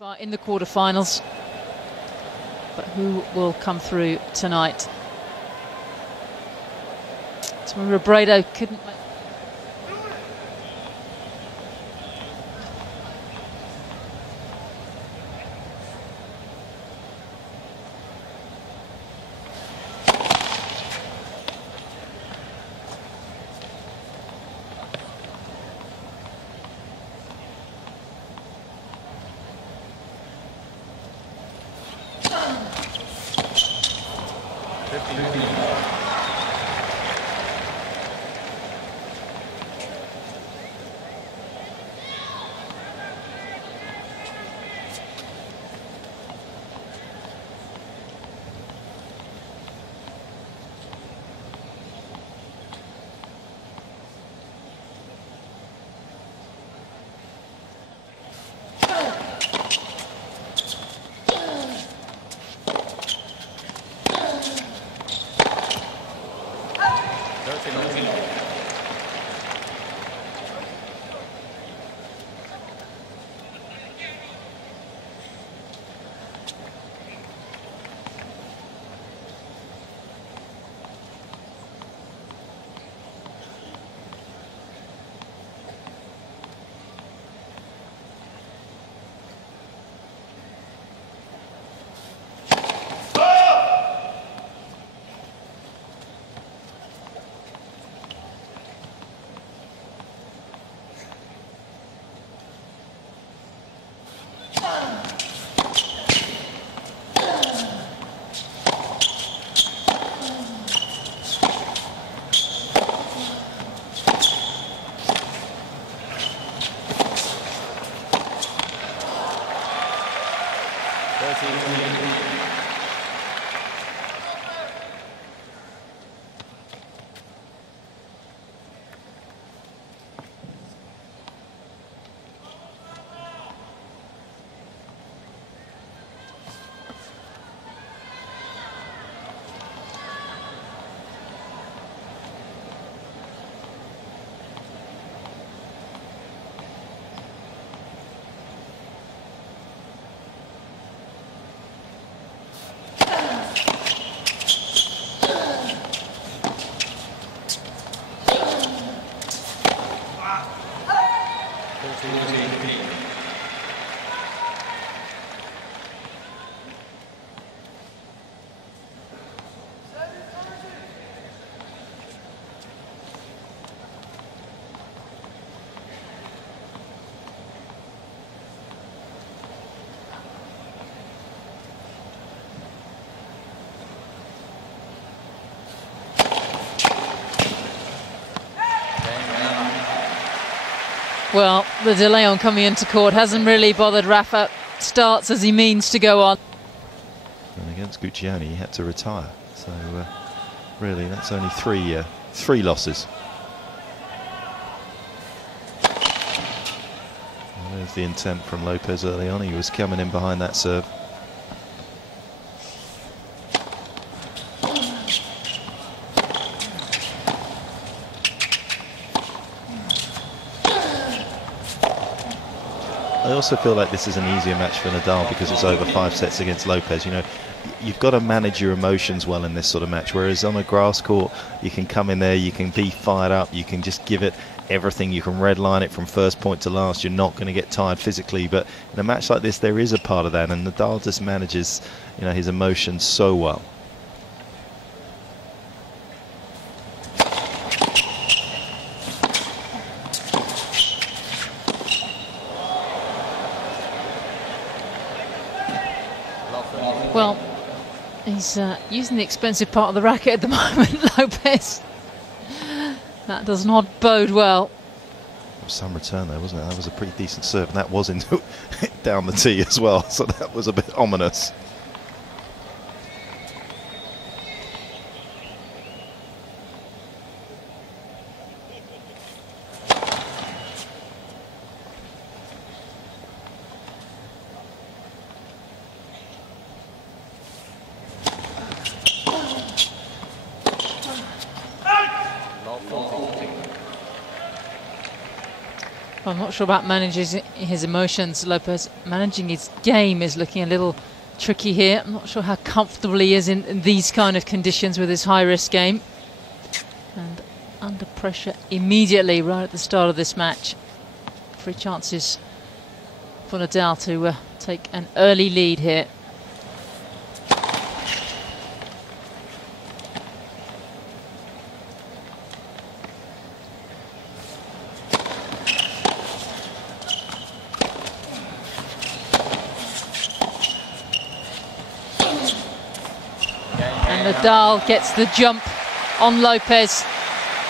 In the quarterfinals, but who will come through tonight? Robredo couldn't make. Well, the delay on coming into court hasn't really bothered Rafa. Starts as he means to go on. And against Guccione, he had to retire. So, really, that's only three losses. And there's the intent from Lopez early on. He was coming in behind that serve. I also feel like this is an easier match for Nadal because it's over 5 sets against Lopez. You know, you've got to manage your emotions well in this sort of match, whereas on a grass court you can come in there, you can be fired up, you can just give it everything, you can redline it from first point to last, you're not going to get tired physically. But in a match like this there is a part of that, and Nadal just manages, you know, his emotions so well. Well, he's using the expensive part of the racket at the moment, Lopez. That does not bode well. There was some return there, wasn't it? That was a pretty decent serve, and that was into down the tee as well, so that was a bit ominous. I'm not sure about managing his emotions, Lopez. Managing his game is looking a little tricky here. I'm not sure how comfortable he is in these kind of conditions with his high-risk game. And under pressure immediately right at the start of this match. 3 chances for Nadal to take an early lead here. Nadal gets the jump on Lopez.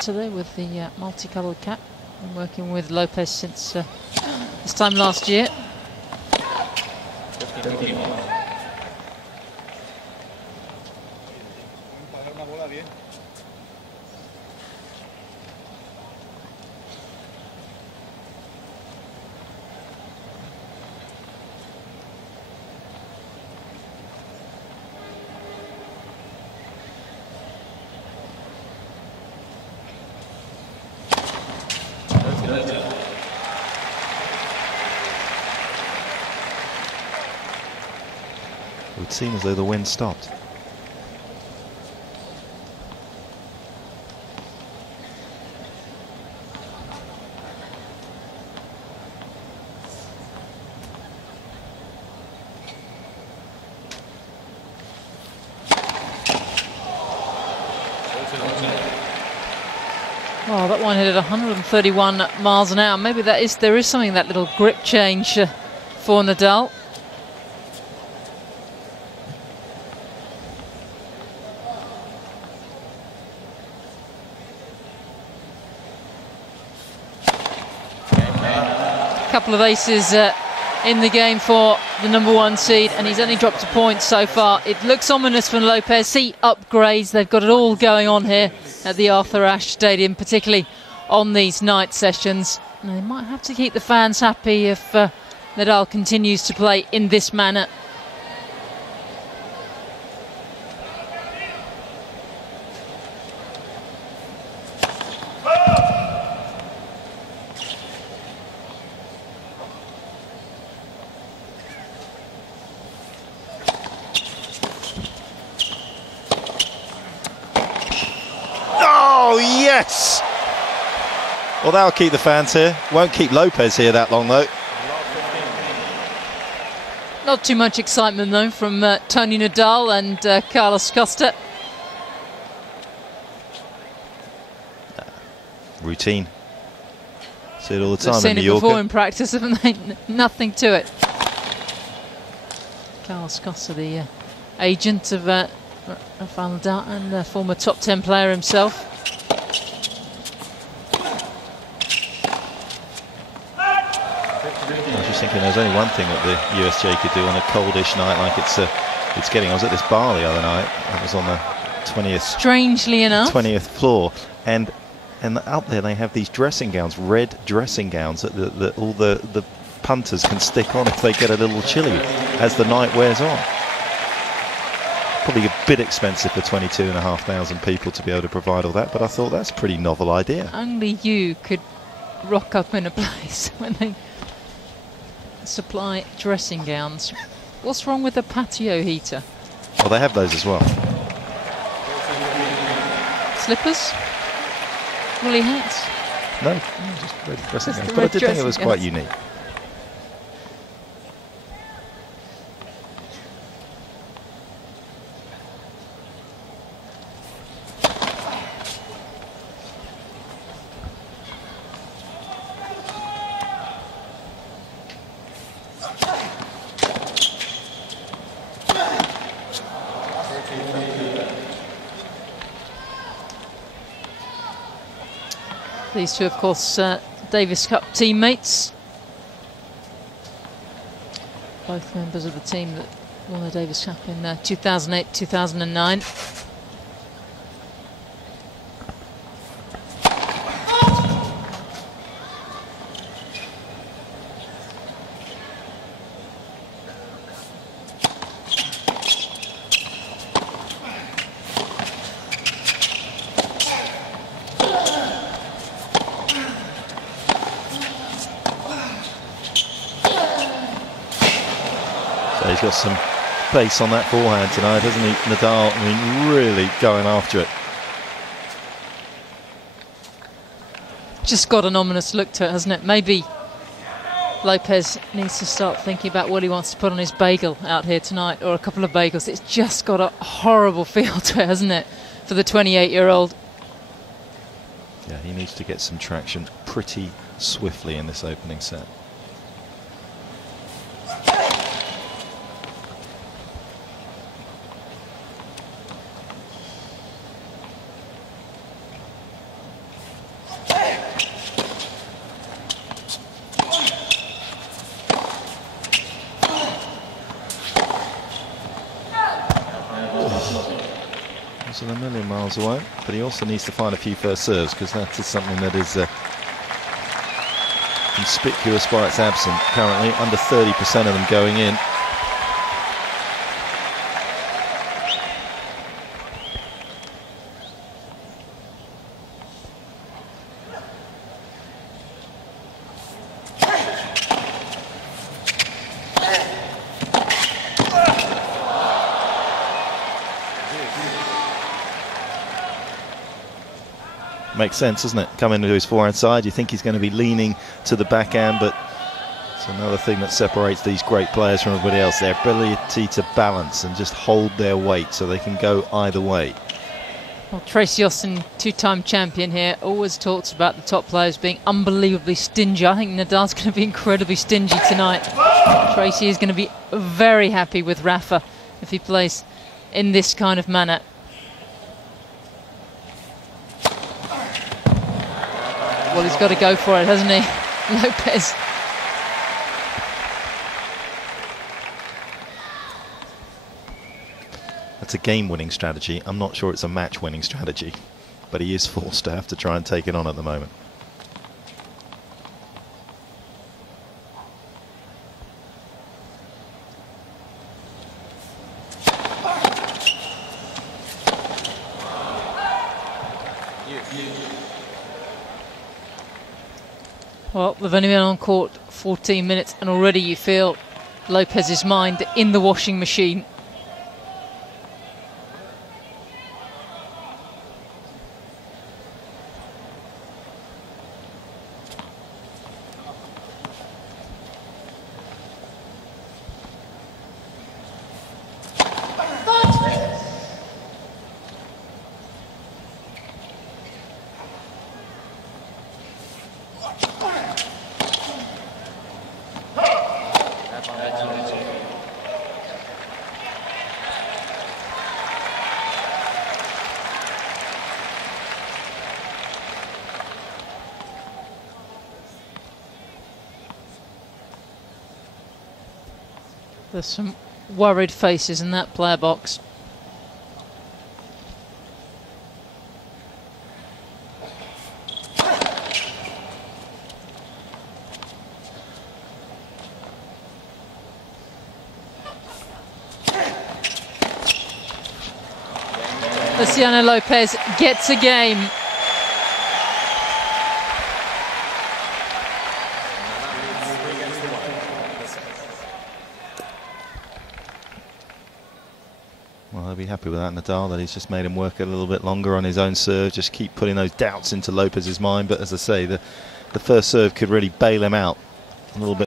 Today with the multicoloured cap. Been working with Lopez since this time last year. It would seem as though the wind stopped. Oh, that one hit at 131 miles an hour. Maybe there is something, that little grip change for Nadal. Couple of aces in the game for the #1 seed, and he's only dropped a point so far. It looks ominous for Lopez. He upgrades. They've got it all going on here at the Arthur Ashe Stadium, particularly on these night sessions. And they might have to keep the fans happy if Nadal continues to play in this manner. Oh, yes! Well, that'll keep the fans here. Won't keep Lopez here that long, though. Not too much excitement, though, from Tony Nadal and Carlos Costa. Routine. See it all the They've time seen in it New York. before in practice, haven't they? Nothing to it. Carlos Costa, the agent of Rafael Nadal and former top 10 player himself. I was just thinking there's only one thing that the USJ could do on a coldish night like it's getting. I was at this bar the other night. I was on the 20th. Strangely enough. 20th floor, and up there they have these dressing gowns, red dressing gowns that all the punters can stick on if they get a little chilly as the night wears on. Probably a bit expensive for 22,500 people to be able to provide all that, but I thought that's a pretty novel idea. Only you could rock up in a place when they supply dressing gowns. What's wrong with the patio heater? Well, they have those as well. Slippers? Woolly hats? No, just red dressing Just gowns. the But I red did think it dressing was quite gowns. unique. These two, of course, Davis Cup teammates. Both members of the team that won the Davis Cup in 2008, 2009. He's got some pace on that forehand tonight, hasn't he, Nadal? I mean, really going after it. Just got an ominous look to it, hasn't it? Maybe Lopez needs to start thinking about what he wants to put on his bagel out here tonight, or a couple of bagels. It's just got a horrible feel to it, hasn't it, for the 28-year-old? Yeah, he needs to get some traction pretty swiftly in this opening set. A million miles away, but he also needs to find a few first serves, because that is something that is conspicuous by its absence currently. Under 30% of them going in. Makes sense, doesn't it? Come into his forehand side, you think he's going to be leaning to the backhand, but it's another thing that separates these great players from everybody else, their ability to balance and just hold their weight so they can go either way. Well, Tracy Austin, two-time champion here, always talks about the top players being unbelievably stingy. I think Nadal's going to be incredibly stingy tonight. Tracy is going to be very happy with Rafa if he plays in this kind of manner. Well, he's got to go for it, hasn't he, Lopez? That's a game-winning strategy. I'm not sure it's a match-winning strategy, but he is forced to have to try and take it on at the moment. Well, they've only been on court 14 minutes and already you feel Lopez's mind in the washing machine. There's some worried faces in that player box. Feliciano López gets a game. Well, he'll be happy with that, Nadal, that he's just made him work a little bit longer on his own serve, just keep putting those doubts into Lopez's mind. But as I say, the first serve could really bail him out a little bit.